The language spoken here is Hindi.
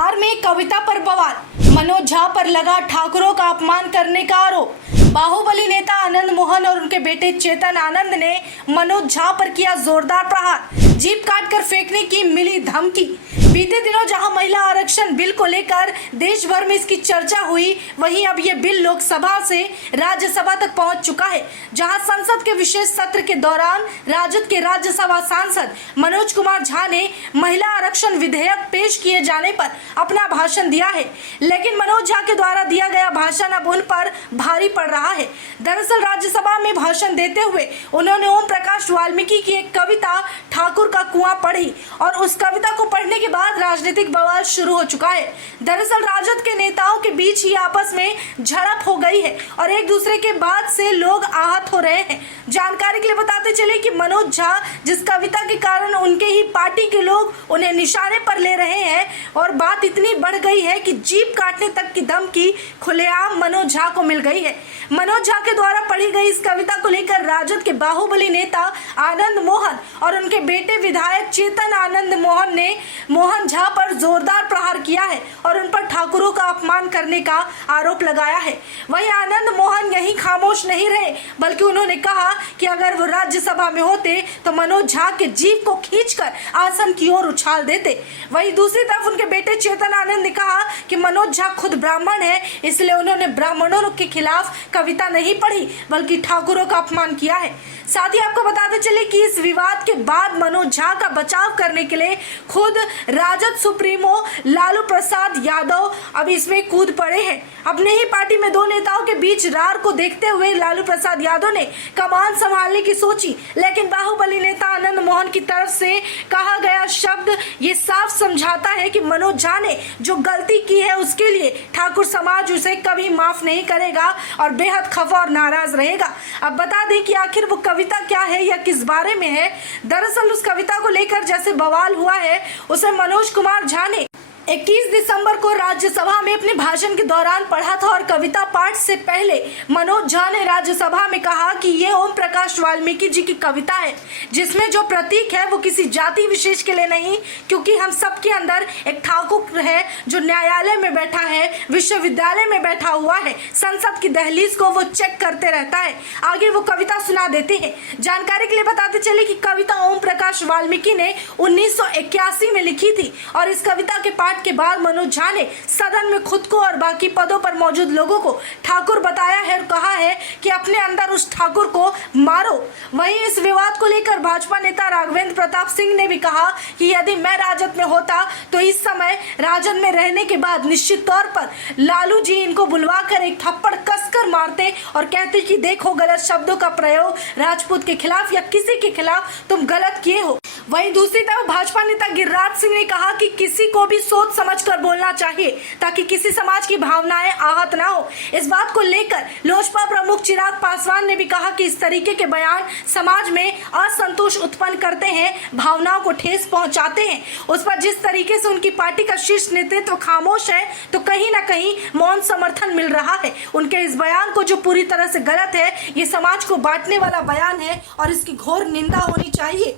धार में कविता पर बवाल, मनोज झा पर लगा ठाकुरों का अपमान करने का आरोप। बाहुबली नेता आनंद मोहन और उनके बेटे चेतन आनंद ने मनोज झा पर किया जोरदार प्रहार, जीप काटकर फेंकने की मिली धमकी। बीते दिनों जहां महिला आरक्षण बिल को लेकर देश भर में इसकी चर्चा हुई, वहीं अब ये बिल लोकसभा से राज्यसभा तक पहुंच चुका है, जहां संसद के विशेष सत्र के दौरान राजद के राज्यसभा सांसद मनोज कुमार झा ने महिला आरक्षण विधेयक पेश किए जाने पर अपना भाषण दिया है। लेकिन मनोज झा के द्वारा दिया गया भाषण अब उन पर भारी पड़ रहा है। दरअसल राज्यसभा में भाषण देते हुए उन्होंने ओम प्रकाश वाल्मीकि की एक कविता ठाकुर का कुआं पढ़ी और उस कविता को पढ़ने के बाद राजनीतिक बवाल शुरू हो चुका है। दरअसल राजद के नेताओं के बीच ही आपस में झड़प हो गई है और एक दूसरे के बात से लोग आहत हो रहे हैं। जानकारी के लिए बताते चले कि मनोज झा जिस कविता के कारण उनके ही पार्टी के लोग उन्हें निशाने पर ले रहे हैं और बात इतनी बढ़ गई है कि जीप काटने तक की धमकी खुलेआम मनोज झा को मिल गई है। मनोज झा के द्वारा पढ़ी गई इस कविता को लेकर राजद के बाहुबली नेता आनंद मोहन और उनके बेटे विधायक चेतन आनंद मोहन ने मोहन झा पर जोरदार प्रहार किया है और उन पर ठाकुरों का अपमान करने का आरोप लगाया है। वहीं आनंद मोहन यहीं खामोश नहीं रहे, बल्कि उन्होंने कहा कि अगर वो राज्यसभा में होते तो मनोज झा के जीभ को खींचकर आसन की ओर उछाल देते। वहीं दूसरी तरफ उनके बेटे चेतन आनंद ने कहा कि मनोज झा खुद ब्राह्मण है, इसलिए उन्होंने ब्राह्मणों के खिलाफ कविता नहीं पढ़ी बल्कि ठाकुरों का अपमान किया है। साथ ही आपको बताते चले कि इस विवाद के बाद मनोज झा का बचाव करने के लिए खुद राजद सुप्रीमो लालू प्रसाद यादव अब इसमें कूद पड़े हैं। अपने ही पार्टी में दो नेताओं के बीच रार को देखते हुए लालू प्रसाद यादव ने कमान संभालने की सोची, लेकिन बाहुबली नेता आनंद मोहन की तरफ से कहा गया शब्द ये साफ समझाता है कि मनोज झा ने जो गलती की है उसके लिए ठाकुर समाज उसे कभी माफ नहीं करेगा और बेहद खफा और नाराज रहेगा। अब बता दें कि आखिर वो कविता क्या है या किस बारे में है। दरअसल उस कविता को लेकर जैसे बवाल हुआ है, उसे मनोज कुमार झा ने 21 दिसंबर को राज्यसभा में अपने भाषण के दौरान पढ़ा था और कविता पाठ से पहले मनोज झा ने राज्यसभा में कहा कि ये ओम प्रकाश वाल्मीकि जी की कविता है, जिसमें जो प्रतीक है वो किसी जाति विशेष के लिए नहीं, क्योंकि हम सबके अंदर एक ठाकुर है जो न्यायालय में बैठा है, विश्वविद्यालय में बैठा हुआ है, संसद की दहलीज को वो चेक करते रहता है। आगे वो कविता सुना देते हैं। जानकारी के लिए बताते चले कि कविता ओम प्रकाश वाल्मीकि ने 1981 में लिखी थी और इस कविता के पाठ के बाद मनोज झा ने सदन में खुद को और बाकी पदों पर मौजूद लोगों को ठाकुर बताया है और कहा है कि अपने अंदर उस ठाकुर को मारो। वहीं इस विवाद को लेकर भाजपा नेता राघवेंद्र प्रताप सिंह ने भी कहा कि यदि मैं राजद में होता तो इस समय राजद में रहने के बाद निश्चित तौर पर लालू जी इनको बुलवाकर एक थप्पड़ कसकर मारते और कहते कि देखो गलत शब्दों का प्रयोग राजपूत के खिलाफ या किसी के खिलाफ तुम गलत किए हो। वहीं दूसरी तरफ भाजपा नेता गिरिराज सिंह ने कहा कि किसी को भी सोच समझकर बोलना चाहिए ताकि किसी समाज की भावनाएं आहत ना हो। इस बात को लेकर लोजपा प्रमुख चिराग पासवान ने भी कहा कि इस तरीके के बयान समाज में असंतोष उत्पन्न करते हैं, भावनाओं को ठेस पहुंचाते हैं। उस पर जिस तरीके से उनकी पार्टी का शीर्ष नेतृत्व खामोश है, तो कहीं ना कहीं मौन समर्थन मिल रहा है उनके इस बयान को, जो पूरी तरह से गलत है। ये समाज को बांटने वाला बयान है और इसकी घोर निंदा होनी चाहिए।